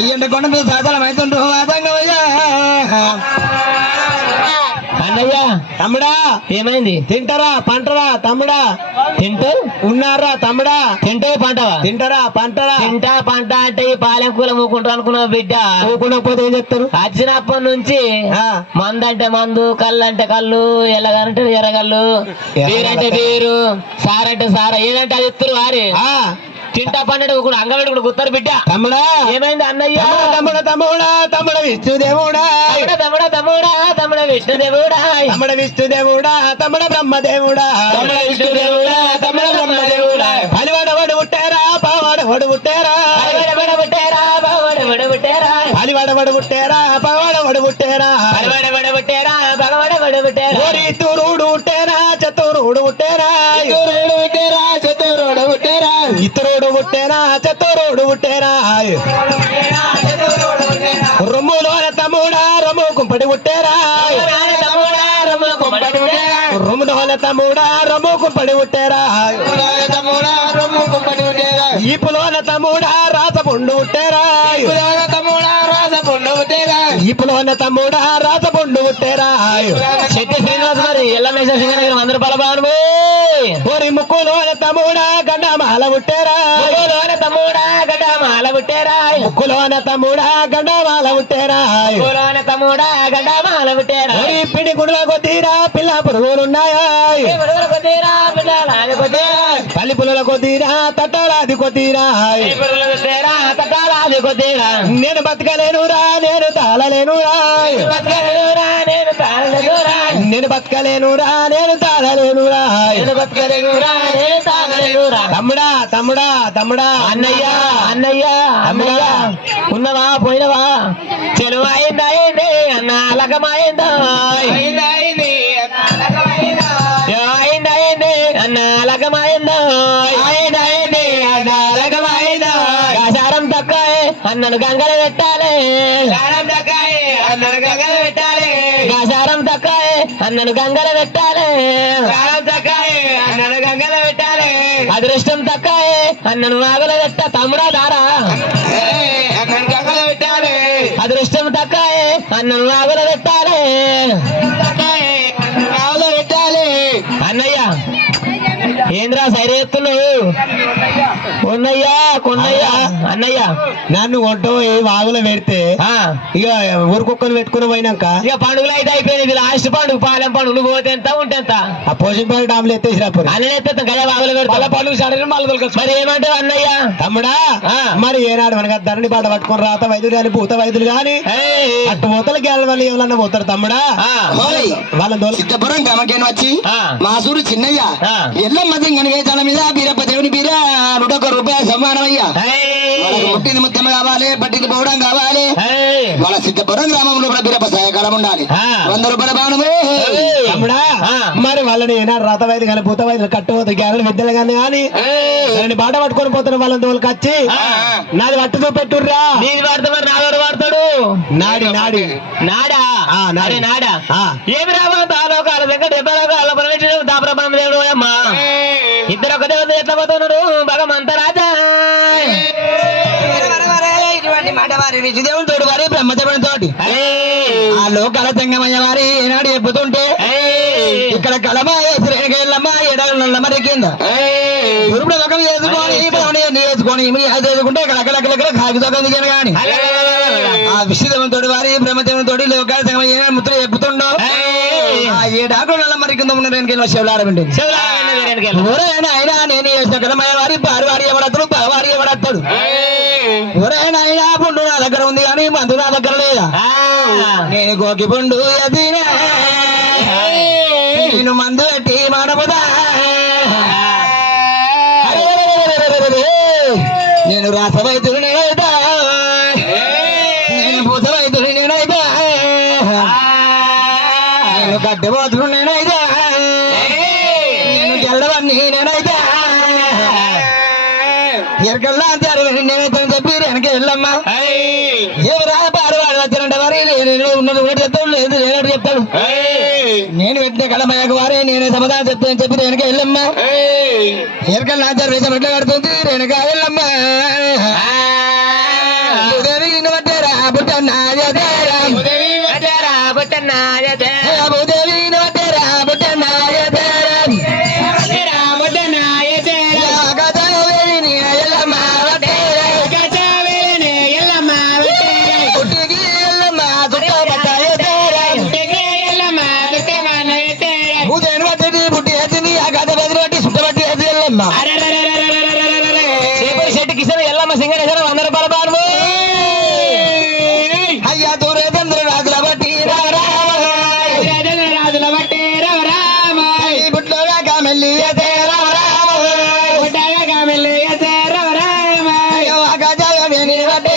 ఈ ఎండ కొండ మీద సాధనం అవుతుండ్రు అదంగమయ్యా. అన్నయ్య తమ్ముడా ఏమైంది? తింటారా పంటరా తమ్ముడా? తింటూ ఉన్నారా తమ్ముడా? తింటూ పంటవా? తింటారా పంటరా? తింటా పంట అంటే ఈ పాలెం కూల మూకుంటారు అనుకున్నావు బిడ్డ. ఊకునకపోతే ఏం చెప్తారు? వచ్చినప్పటి నుంచి మందు అంటే మందు, కళ్ళు అంటే కళ్ళు, ఎల్లగంటే ఎర్రగళ్ళు, బీరంటే బీరు, సారంటే సార, ఏదంటే అది ఎత్తురు వారి. తింటా పండు అంగడి కూడా గుత్తారు బిడ్డ. తమ్ముడా ఏమైంది అన్నయ్య? తమ్ముడ తమ్ముడా తమ్ముడ విష్ణుదేవుడా, తమ్ముడ తమ్ముడా తమ్ముడ విష్ణుదేవుడా, తమ్ముడ విష్ణుదేవుడా, తమ్ముడ బ్రహ్మదేవుడా, తమ్ముడ విష్ణుదేవుడా, తమ్ముడ బ్రహ్మదేవుడా. అలివాడవడు పుట్టారా పావాడవడు పుట్టారా, అలివాడవడు పుట్టారా పావాడవడు పుట్టారా, అలివాడవడు పుట్టారా పావాడవడు పుట్టారా, అలివాడవడు పుట్టారా భగవాడవడు పుట్టారా. ఓరి తూరుడు పుట్టారా చతురుడు పుట్టారా, ఇతరుడు పుట్టారా చతురుడు పుట్టారా, ఇతరుడు పుట్టారా చతురుడు పుట్టారా. రొమ్ములోన తమ్ముడా రొమ్ము కుంపడి పుట్టారా, తమ్ముడా రమ్మ కుమ్మడి పుట్టారా, రొమ్ములోన తమ్ముడా రొమ్ము కుంపడి పుట్టారా, తమ్ముడా రమ్మ కుమ్మడి పుట్టారా, ఈపులోన తమ్ముడా రాసపుండు పుట్టారా, తమ్ముడా రాజ పొండు పుట్టారా, ఈపులోన తమ్ముడా రాసపుండు పుట్టారా. శెట్టి శ్రీనివాస మరి ఎల్లమేశ సింగనగర్ 100 రూపాయల బాను. ఓరి ముక్కులోన తమ్ముడా గండమాల పుట్టారా, తమ్ముడా గడ్డమాల పుట్టారా, ముక్కులోన తమ్ముడా గండమాల పుట్టారా, తమ్ముడా గడ్డమాల పుట్టారా. ఓరి పిడి గుడుల కొద్దిరా పిల్ల పురుగులున్నాయా, కొద్దిరా పిల్లలాది కొద్దిరా, పల్లి పుల్ల కొద్దిరా తట్టలాది కొద్దిరా, కొద్దిరా తట్టాలాది కొద్దిరా. నేను బతకలేనురా నేను తాళలేనురా, బతకలేనురా నేను తాళలేనురా, నేను బతకలేనురా నేను తాళలేనురా. నేను బతకలేనురా నేను తాళలేనురా. తమ్ముడా తమ్ముడా తమ్ముడా అన్నయ్య అన్నయ్య అన్నయ్య ఉన్నవా పోయినవా? చెరువు అయిందా అయింది అన్న లగమైందా, అయిందా అయింది అన్న లగమైందా, అయిందా అయింది అన్న లగమైందా. ఆచారం తక్కువ అన్నను గంగలు పెట్టాలి, ఆచారం తక్కువ అన్నను గంగలు పెట్టాలి, ఆచారం తక్కువ అన్నను గంగలు పెట్టాలి, ఆచారం తక్కువ అన్నను గంగలు పెట్టాలి. అదృష్టం తక్కువ అన్నను వాగులు పెట్ట తమ్ముడా దారా, అన్నను గంగలు పెట్టాలి. అదృష్టం తక్కువ అన్నను వాగులు పెట్టాలి, వాగులు పెట్టాలి. అన్నయ్య ఏంద్రా సైరే ఎత్తున్నావు? కొన్నయ్యా కొన్నయ్యా అన్నయ్య నన్ను ఒంటో వాగులో పెడితే ఇక ఊరుకొక్కలు పెట్టుకుని పోయినాక ఇక పండుగలు అయితే అయిపోయింది. లాస్ట్ పండుగ పాలెం పండుగ నువ్వు పోతే ఎంత ఉంటే ఎంత ఆ పోషన్ పడి డామ్లు ఎత్తేసినప్పుడు అన్న ఎత్తే గజ వాగులు పెడతా పండుగ సడన్ మరి ఏమంటావు అన్నయ్య? తమ్ముడా మరి ఏనాడు మనకి ధరణి బాట పట్టుకొని రాత వైద్యులు కానీ భూత వైద్యులు కానీ అట్టు మూతల గేళ్ళ వల్ల ఏమన్నా పోతారు తమ్ముడా. వాళ్ళ సిద్ధపురం గ్రామకేను వచ్చి మా సూరు చిన్నయ్య ఎల్లమ్మ దింగనివేతల మీద బీరప్ప దేవుని బీర 101 రూపాయలు సమానమయ్యా. వాళ్ళకి ముట్టింది ముత్యం కావాలి, పట్టింది పోవడం కావాలి. వాళ్ళ సిద్ధపురం గ్రామంలో కూడా బీరప్ప సహాయకాలం ఉండాలి. 100 రూపాయల బాణము తమ్ముడా. మరి వాళ్ళని ఏనాడు రాత వైద్యులు కానీ భూత వైద్యులు కట్టుపోతే గేళ్ళ విద్యలు కానీ దాన్ని బాట పట్టుకొని పోతున్న వాళ్ళని తోలుకి వచ్చి నాది పట్టుతో పెట్టుర్రా. నీది వాడతా మరి నాదోడు వాడతాడు. నాడి నాడి నాడా నాడి నాడా ఏమి రావా తాలోకాల దగ్గర 70 లోకాల పరమేశ్వరుడు దాపరబ్రహ్మ దేవుడు అమ్మా. ఇద్దరు ఒక దేవత ఎట్లా పోతున్నాడు భగవంత రాజా. ఇటువంటి మాట వారి విష్ణుదేవుని తోడు వారి బ్రహ్మదేవుని తోటి ఆ లోకాల సంగమయ్య వారి ఏనాడు చెప్పుతుంటే ఇక్కడ కలమాయ శ్రేణికెళ్ళమ్మ ఎడగలమ్మ కింద గురుడు ముఖం చేసుకొని చేసుకుంటే కలకలకలకల కాగితోకం దిగాను గాని ఆ విష్ణుదేవుని తోడు వారి బ్రహ్మదేవుని తోటి లోకాల సంగమయ్య ముద్ర చెప్పుతుండో ఆ ఏడాకుల మరి కింద ఉన్న రేణుకెళ్ళి శివలాడమండి. ఎవరైనా అయినా నేను చేసిన కలమయ్య వారి పారువారి ఎవడతాడు పరవారి ఎవడతాడు. ఎవరైనా అయినా పుండు నా దగ్గర ఉంది కానీ మందు నా దగ్గర లేదా. నేను గోకి పుండు నేను మందు పెట్టి మాడబోదా. నేను రాస వైద్యుడు నేనైతా, నేను భూత వైద్యుడు నేనైతా, నేను గడ్డబోతుడు నేనైతా, నేను గెల్లవన్నీ నేనైతా. ఎరకల్లా అంటారు నేనైతే చెప్పి వెనక వెళ్ళమ్మా. ఎవరా పాడవాడు వచ్చారంటే వారి ఉన్నది ఉన్నట్టు చెప్తాడు, లేదు లేనట్టు చెప్తాడు. నేను పెట్టిన కళమయ్యకు వారే నేనే సమాధానం చెప్తానని చెప్పి వెనక వెళ్ళమ్మా. ఎరకల్లా అంటారు వేషం ఎట్లా కడుతుంది వెనక వెళ్ళమ్మా. బుట్టన్నాయతేరా వటేరా బుట్టన్నాయతే భూదేవిని వటేరా బుట్టన్నాయతేరా వటేరా బుట్టన్నాయతేరా గజవేలిని ఎల్లమ్మ వటేరా గజవేలిని ఎల్లమ్మ వటేరా పుట్టికి ఎల్లమ్మ చుట్టబట్టాయతేరా పుట్టికి ఎల్లమ్మ చుట్టబట్టాయతేరా భూదేవిని వట్టి పుట్టి ఎత్తింది ఆ గజవేలిని వట్టి చుట్టబట్టి ఎత్తి ఎల్లమ్మ శెట్టి కిషన్ ఎల్లమ్మ సింగరేశ్వరం 100 రూపాయల బాను అయ్యా దూరేంద్ర రాజుల బట్టి రాజుల బట్టి రామాయ్ బుట్లోగా కామెల్లి పుట్టగా కామెల్లి రామాయ్ గజవేణి బట్టి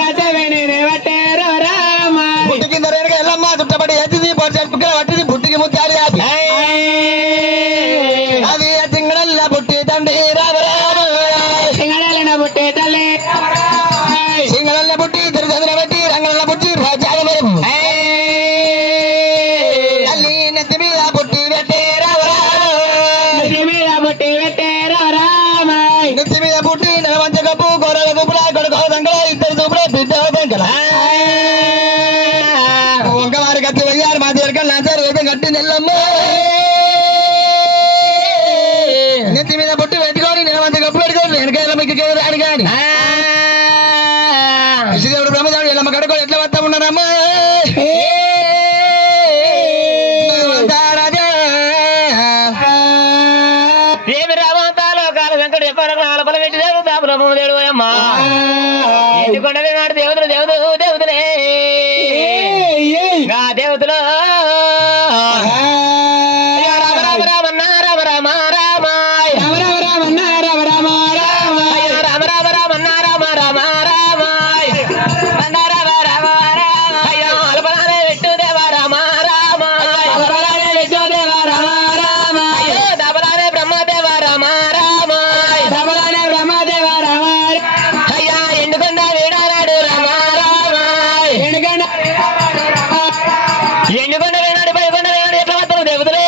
గజవేణి బట్టి రామాయ్ పుట్టి కింద రేణుగా ఎల్లమ్మ చుట్టబడి ఎత్తింది పట్టింది పుట్టికి ముత్యాలి ఆపి అది తింగడల్ల పుట్టి తండ్రి సింగళన పుట్టే తల్లి సింగళల్ల పుట్టి తిరుచంద్ర పెట్టి రంగళల్ల పుట్టి రాజాయ వరకు తల్లి నెత్తి మీద పుట్టి పెట్టి మీద పుట్టి పెట్టే రామాయ్ నెత్తి మీద పుట్టి నెలవంచ కప్పు గొర్రెల దుప్పుల కొడుకు దంగల ఇద్దరు దుప్పుల బిడ్డ దంగల వంకవారి కత్తి వెయ్యారు మా దగ్గర నాచారు ఏదో గట్టి నెల్లమ్మ నెత్తి మీద పుట్టి పెట్టుకొని నెలవంచ కప్పు పెట్టుకొని వెనకాల మీకు రాడు కానీ విష్ణుదేవుడు బ్రహ్మదేవుడు ఎల్లమ్మ కడుకోడు ఎట్లా వస్తా ఉన్నారమ్మా ఏమి రామంతాలో కాల వెంకట చెప్పాల పెట్టి దేవుడు దేవుడు అమ్మా కొండవే మాట దేవతలు దేవతలే నా దేవతలు రామ రామ రామన్న రామ రామ రామాయ్ రామ రామన్న రామ రామ రామాయ్ రామ రామ రామన్న రామ రామ రామాయ్ అన్న రామ రామ రామయ్య అల్పనాలే పెట్టు దేవ రామ రామాయ్ అల్పనాలే పెట్టు దేవ రామ రామాయ్ దబలానే బ్రహ్మదేవ రామ రామాయ్ దబలానే బ్రహ్మదేవ రామ అయ్యా ఎండుకొండ వీడారాడు రామ రామాయ్ ఎండుకొండ వేనాడు పైకొండ వేనాడు ఎట్లా వస్తాను దేవతలే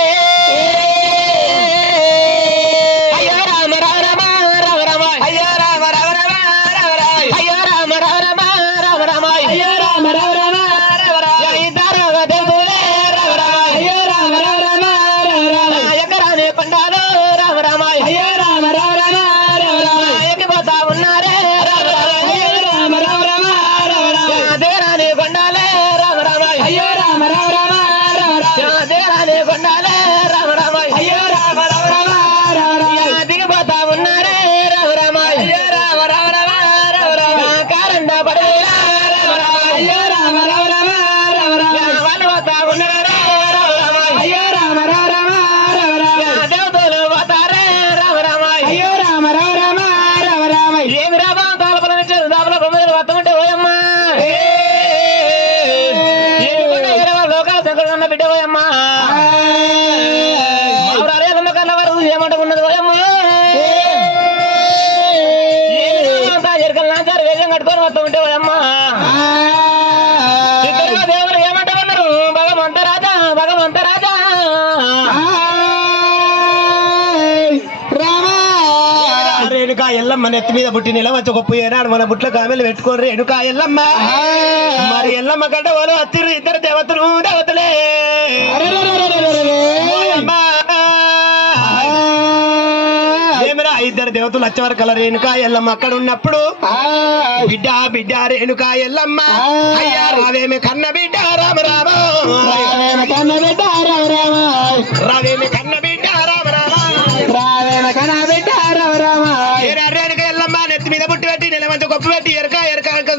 అయ్యో రామ రామ రామ రామ రామ అయ్యో రామ రామ రామ రామ రామ అయ్యో రామ రామ రామ రామ రామ అయ్యో రామ రామ రామ రామ రామ ఇద్దరు దేవతలే రామ రామ అయ్యో రామ రామ రామ రామ రామ ఎక్కరాని కొండాలు రామ రామ అయ్యో రామ రామ రామ రామ రామ ఎక్కిపోతా ఉన్నారే రామ రామ అయ్యో రామ రామ రామ రామ రామ దేవరాని కొండాలే రామ రామ అయ్యో రామ రామ రామ రామ రామ దేవరాని కొండాలే రామ రామ అయ్యో రామ రామ రామ రామ రామ దిగిపోతా ఉన్నారే రామ రామ అయ్యో రామ రామ రామ రామ రామ కారండ పడేలా రామ రామ అయ్యో రామ రామ రామ రామ రామ వాళ్ళు పోతా ఉన్నారే రామ రామ అయ్యో రామ రామ రామ రామ రామ దేవతలు పోతారే రామ రామ అయ్యో రామ రామ రామ రామ రామ ఏమి రామ తాళపల నుంచి దాపల బొమ్మలు వస్తుంటే ఓయమ్మా లోకాల సంకటం బిడ్డ పోయమ్మా మావరాలేదమ్మ కన్న వారు ఏమంటున్నది పోయమ్మా ఎరకలు నాచారు వేగం కట్టుకొని వస్తూ ఉంటే పోయమ్మా ఇద్దరు దేవుడు ఏమంటున్నారు భగవంత రాజా భగవంత రాజా రేణుకా ఎల్లమ్మ నెత్తి మీద పుట్టి నిలవచ్చు గొప్ప ఏనాడు మన బుట్ల కామెలు పెట్టుకోరు రేణుకా ఎల్లమ్మ మరి ఎల్లమ్మ గడ్డ వాళ్ళు వచ్చిర్రు ఇద్దరు దేవతలే ఏమిరా ఇద్దరు దేవతలు వచ్చే వరకు అలా రేణుకా ఎల్లమ్మ అక్కడ ఉన్నప్పుడు బిడ్డ బిడ్డ రేణుకా ఎల్లమ్మ అయ్యా రావేమి కన్న బిడ్డ రామ రామ కన్న బిడ్డ రామ రామ రావేమి కన్న బిడ్డ రామ రామ కన్న బిడ్డ రామ రామ రేణుక ఎల్లమ్మ నెత్తి మీద పుట్టి పెట్టి నిలమంచి గొప్ప పెట్టి ఎరక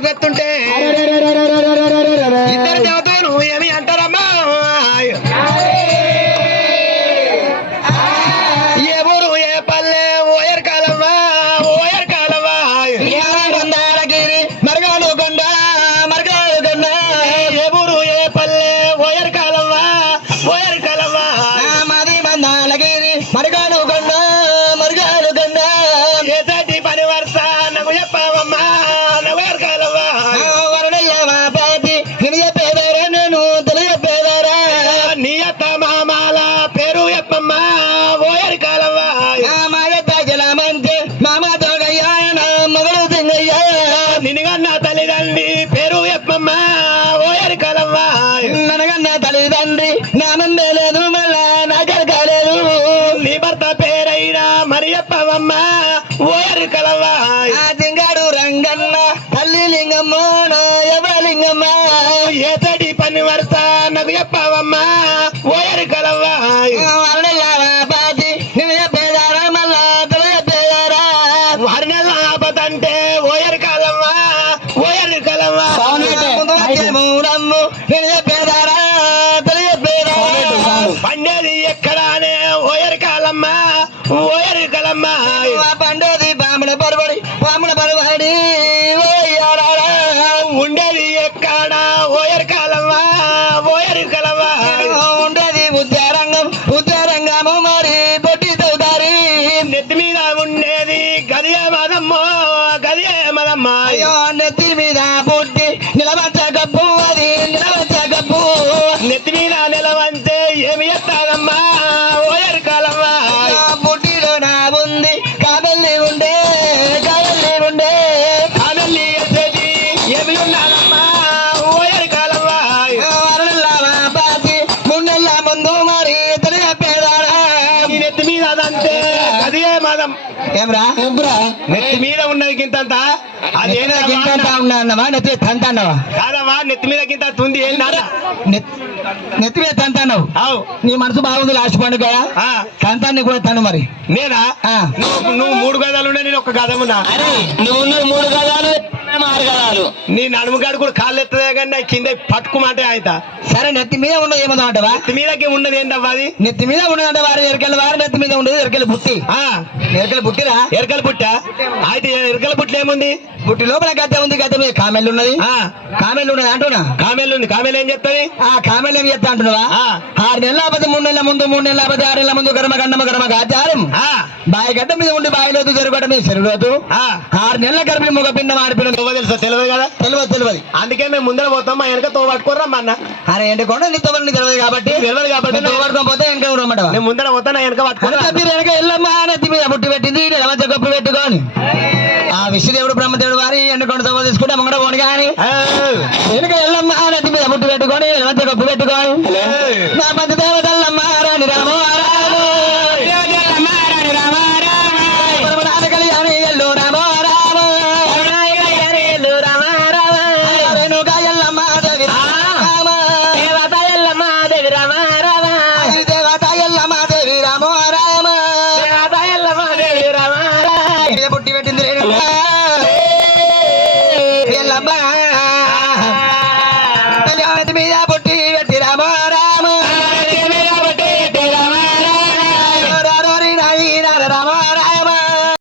పెట్టుంటే ఇద్దరు దేవతలు ఏమి అంటారమ్మా ఏ ఊరు ఏ పల్లె ఓయర్ కాలమ్మా కొండాలగిరి మరగాడు కొండ ఏ ఊరు ఏ పల్లె ఓయర్ కాలమ్మా మాది బంధాలగిరి మరగాడు కొండ ఏటి పని వరుస నాకు చెప్పావమ్మా ఓయర్ కాలమ్మా వరుణల్లవా పాటి నేను చెప్పేదారా నేను తెలియపేదారా నీ అత్త మామాల పేరు చెప్పమ్మా ఓయర్ కాలమ్మా మాయ తాజల మంచి మామ తోగయ్యా నా మగడు తింగయ్యా నిన్నగన్న తల్లిదండ్రి ఓయరు కలవ్వ ననగన్న తల్లిదండ్రి నానందే లేదు మళ్ళా నాకర కాలేదు నీ భర్త పేరైనా మరి చెప్పవమ్మ ఓయరు కలవ్వ ఆ సింగాడు రంగన్న తల్లి లింగమ్మ నా ఎవలింగమ్మ ఏతడి పని వరుస నాకు చెప్పవమ్మ ఓయరు కలవ్వ పాతి నేను చెప్పేదారా మళ్ళా తల చెప్పేదారా వర్ణల ఆపదంటే ఓయరు కలవ్వ ఓయరు కలవ్వ నమ్ము నేను చెప్పేదారా తల చెప్పేదారా పండేది ఎక్కడానే ఓయరు కాలమ్మ ఓయరు కలమ్మ పండేది పాముల పరబడి ఉండేది ఎక్కడ ఓయరు కాలమ్మ ఓయరు కలమ్మ ఉండేది ఉద్యారంగము మరి పొట్టి తవ్వుతారి నెత్తి మీద ఉండేది గదియే మదమ్మో గదియే మదమ్మ అయ్యో నెత్తి మీద పుట్టి నిలబచ్చ గప్పు అది నిలబచ్చ గప్పు నెత్తి మీద నిలవంటే ఏమి ఎత్తాదమ్మా ఓయరు కాలమ్మ పుట్టిలో నా ఉంది కాబల్లి ఉండే కాదల్లి ఎత్తేది ఏమి ఉన్నాదమ్మా ఓయరు కాలమ్మ పాతి 3 నెలల ముందు మరి ఇతను చెప్పేదారా ఈ నెత్తి మీద అదంటే గదియే మదం ఏమ్రా నెత్తి మీద ఉన్నది గింతంత అదేనా అన్నవా నెత్తి తంతాన్నవా కాదమ్మా నెత్తి మీద గింత తుంది ఏంటా నెత్తి మీద తంతాన్నావు అవు నీ మనసు బాగుంది లాస్ట్ పండుగ తంతాన్ని కూడా తను మరి నేనా ఆ. నువ్వు 3 గదాలు ఉండే నేను ఒక గదమున్నా నువ్వు 3 గదాలు 6 గదాలు నీ నడుముగాడు కూడా కాళ్ళు ఎత్తదే కానీ నా కింద పట్టుకుమంటే ఆయన సరే నెత్తి మీద ఉన్నది ఏమన్నా అంటవా నెత్తి మీదకి ఉన్నది ఏంటవ్వ అది నెత్తి మీద ఉన్నదంటే వారి వారి నెత్తి మీద ఉండదు ఎరకల బుట్టి ఆ, ఎరకల బుట్టిరా ఎరకల పుట్ట అయితే ఎరకల పుట్ల ఏముంది బుట్టి లోపల గద్దె ఉంది గద్దె మీద కామెల్లు ఉన్నది ఆ కామెల్లు ఉన్నది అంటున్నా కామెల్ ఉంది కామెల్ ఏం చెప్తాది ఆ కామెల్లు ఏం చెప్తా అంటున్నావా ఆ. 6 నెలల అబద్ధ 3 నెలల ముందు 3 నెలల అబద్ధ 6 నెలల ముందు గర్మ గాచారం ఆ, బాయి గడ్డ మీద ఉండి బాయిలోతు చెరుగడ్డ మీద చెరుగోతు ఆ. 6 నెలల గర్భిణి మగ పిండం ఆడిపిన నువ్వు తెలుసా తెలియదు కదా తెలియదు అందుకే మేము ముందర పోతాం మా వెనక తో పట్టుకోరమ్మా అన్న అరే ఏంటి కొండ నీ తోవని తెలియదు కాబట్టి తెలియదు కాబట్టి తోవడుకొని పోతే వెనక రమ్మంటావా నేను ముందర పోతా నా వెనక పట్టుకోరా మీరు వెనక ఎల్లమ్మ నెత్తి మీద బుట్టి పెట్టింది నిలవంచ గొప్ప పెట్టుకొని ఆ విష్ణుదేవుడు బ్రహ్మదేవుడు వారి ఎండకొండ సభ తీసుకుంటే ముంగడ పోను కానీ వెనుక ఎల్లమ్మ నెత్తి మీద బుట్టి పెట్టుకొని నిలవంచ గొప్ప పెట్టుకొని నా మధ్య దేవతల్లమ్మ రాని రామో రామో కళ్యాణి ఎల్లు రామో రామో రేణుక ఎల్లమ్మ దేవి రామ దేవత ఎల్లమ్మ దేవి రామో రామ పుట్టి పెట్టింది రేణుక ఎల్లమ్మ మీద పుట్టి